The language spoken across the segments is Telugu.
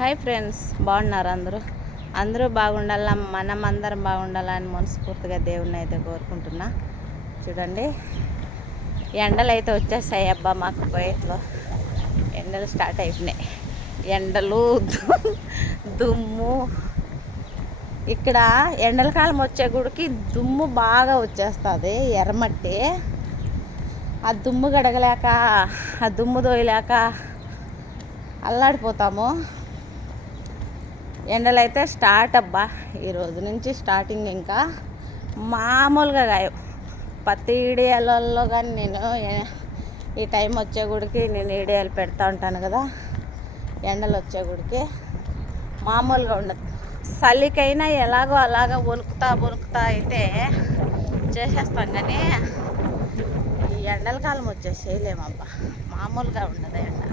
హాయ్ ఫ్రెండ్స్, బాగున్నారు అందరూ బాగుండాలా, మనం అందరం బాగుండాలని మనస్ఫూర్తిగా దేవుణ్ణి అయితే కోరుకుంటున్నా. చూడండి, ఎండలు అయితే వచ్చేస్తాయి. అబ్బా, మాకు కువైట్లో ఎండలు స్టార్ట్ అయిపోయినాయి. ఎండలు, దుమ్ము. ఇక్కడ ఎండల కాలం వచ్చే గుడికి దుమ్ము బాగా వచ్చేస్తుంది, ఎర్రమట్టి. ఆ దుమ్ము గడగలేక, ఆ దుమ్ము దోయలేక అల్లాడిపోతాము. ఎండలు అయితే స్టార్ట్ అబ్బా, ఈరోజు నుంచి స్టార్టింగ్. ఇంకా మామూలుగా కాయవు. ప్రతి ఈడియాలలో కానీ నేను ఈ టైం వచ్చే గుడికి నేను ఈడియాలు పెడతా ఉంటాను కదా, ఎండలు వచ్చే గుడికి మామూలుగా ఉండదు. చలికైనా ఎలాగో అలాగా వణుకుతా అయితే చేసేస్తాం, కానీ ఈ ఎండల కాలం వచ్చేసి చేయలేమబ్బా, మామూలుగా ఉండదు ఎండ.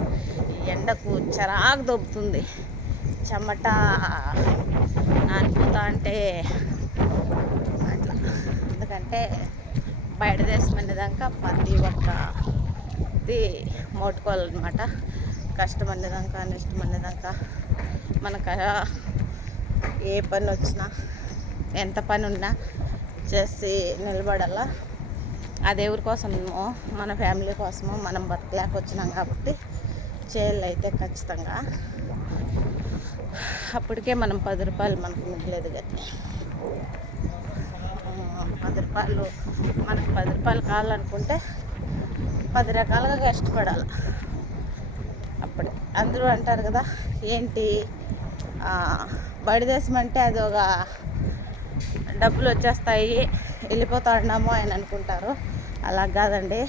ఈ ఎండకు చిరాకు దొబ్బుతుంది, చెమట నానిపోతా అంటే అట్లా. ఎందుకంటే బయట దేశం అనేదాకా ప్రతి ఒక్కది మోటుకోవాలన్నమాట. కష్టం అనేదాకా, నిష్టం అనేదాకా మనకు ఏ పని వచ్చినా, ఎంత పని ఉన్నా చేసి నిలబడాలా. అది ఎవరి కోసమో, మన ఫ్యామిలీ కోసమో మనం బతకలేక వచ్చినాం కాబట్టి చేయాలి అయితే ఖచ్చితంగా. అప్పటికే మనం 10 రూపాయలు మనకు మిగిలేదు కానీ 10 రూపాయలు మనకు 10 రూపాయలు కావాలనుకుంటే 10 రకాలుగా కష్టపడాలి. అప్పుడు అందరూ అంటారు కదా, ఏంటి బయట దేశం అంటే అది ఒక డబ్బులు వచ్చేస్తాయి, వెళ్ళిపోతా ఉన్నాము అని అనుకుంటారు. అలా కాదండి.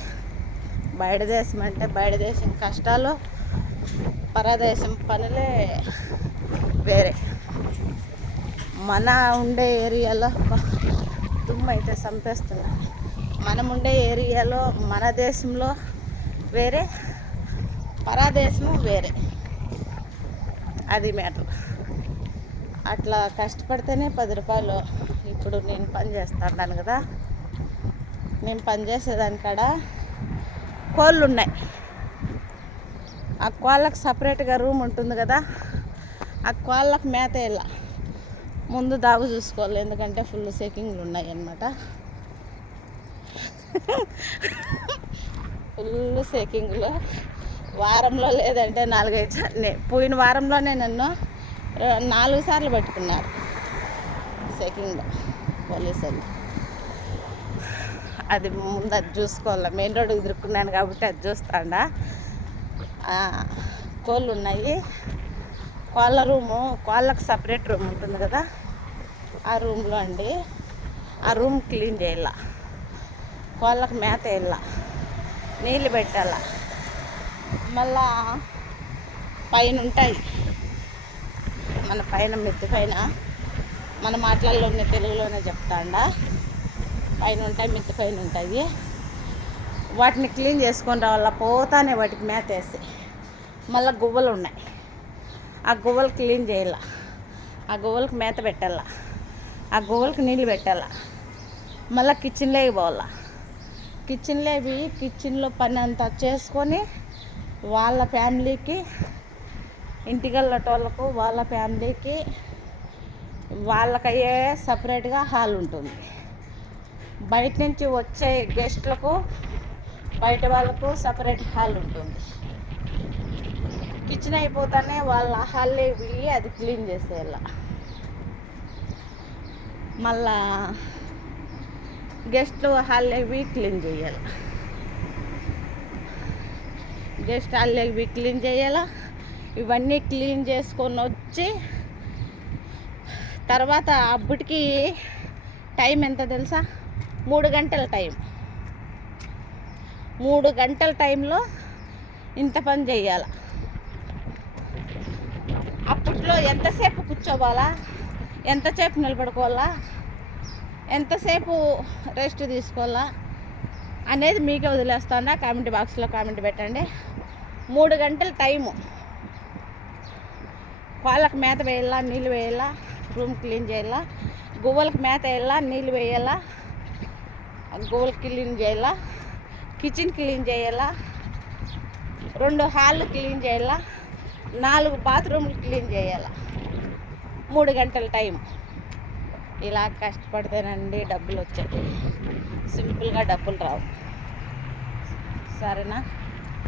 బయట దేశం అంటే బయట దేశం కష్టాలు, పరదేశం పనులే వేరే. మన ఉండే ఏరియాలో దుమ్ము అయితే చంపేస్తున్నాయి. మనం ఉండే ఏరియాలో, మన దేశంలో వేరే, పరదేశము వేరే. అది మ్యాటర్. అట్లా కష్టపడితేనే 10 రూపాయలు. ఇప్పుడు నేను పని చేస్తాను కదా, నేను పని చేసేదానికాడ కోళ్ళు ఉన్నాయి. ఆ కోళ్ళకు సపరేట్గా రూమ్ ఉంటుంది కదా, ఆ కోళ్ళకు మేత ఇలా ముందు దాగు చూసుకోవాలి. ఎందుకంటే ఫుల్ చెకింగ్లు ఉన్నాయి అన్నమాట. ఫుల్ చెకింగ్లు వారంలో లేదంటే 4-5 సార్లు. పోయిన వారంలోనే నన్ను 4 సార్లు పట్టుకున్నారు చెకింగ్లో పోలీసులు. అది ముందు అది చూసుకోవాలి. మెయిన్ రోడ్డుకి తిరుక్కున్నాను కాబట్టి అది చూస్తాడా. కోళ్ళు ఉన్నాయి. కోళ్ళ రూము, కోళ్ళకు సపరేట్ రూమ్ ఉంటుంది కదా, ఆ రూమ్లో అండి. ఆ రూమ్ క్లీన్ చేయాల, కోళ్ళకు మేత వేయాల, నీళ్ళు పెట్టాల. మళ్ళా పైన ఉంటాయి, మన పైన మిద్దె పైన, మన మాటలలోనే తెలుగులోనే చెప్తాండా. పైన ఉంటాయి, మిద్దె పైన ఉంటాయి. వాటిని క్లీన్ చేసుకొని రావాల. పోతానే వాటికి మేత వేసి, మళ్ళీ గువ్వలు ఉన్నాయి, ఆ గువ్వలు క్లీన్ చేయాల. ఆ గువ్వలకు మేత పెట్టాల, ఆ గువ్వలకు నీళ్ళు పెట్టాల. మళ్ళీ కిచెన్లోకి పోవాల. కిచెన్లో పని అంతా చేసుకొని వాళ్ళ ఫ్యామిలీకి, ఇంటికెళ్ళేటోళ్ళకు వాళ్ళ ఫ్యామిలీకి వాళ్ళకయ్యే సపరేట్గా హాల్ ఉంటుంది. బయట నుంచి వచ్చే గెస్ట్లకు, బయట వాళ్ళకు సపరేట్ హాల్ ఉంటుంది. కిచెన్ అయిపోతానే వాళ్ళ హాల్లో పోయి అది క్లీన్ చేసేయాల. మళ్ళా గెస్ట్లు హాల్లో పోయి క్లీన్ చేయాలి. గెస్ట్ హాల్లో పోయి క్లీన్ చేయాలా. ఇవన్నీ క్లీన్ చేసుకొని వచ్చి తర్వాత అప్పటికి టైం ఎంత తెలుసా? 3 గంటల టైం. 3 గంటల టైంలో ఇంత పని చేయాలి. అప్పట్లో ఎంతసేపు కూర్చోవాలా, ఎంతసేపు నిలబడుకోవాలా, ఎంతసేపు రెస్ట్ తీసుకోవాలా అనేది మీకే వదిలేస్తాను. కామెంట్ బాక్స్లో కామెంట్ పెట్టండి. 3 గంటల టైము. వాళ్ళకి మేత వేయాలా, నీళ్ళు వేయాలా, రూమ్ క్లీన్ చేయాలా, గువ్వలకు మేత వేయాలా, నీళ్ళు వేయాలా, గువ్వలు క్లీన్ చేయాలా, కిచెన్ క్లీన్ చేయాలా, 2 హాళ్ళు క్లీన్ చేయాలా, 4 బాత్రూమ్లు క్లీన్ చేయాలి, 3 గంటల టైం. ఇలా కష్టపడితేనండి డబ్బులు వచ్చాయి, సింపుల్గా డబ్బులు రావు. సరేనా?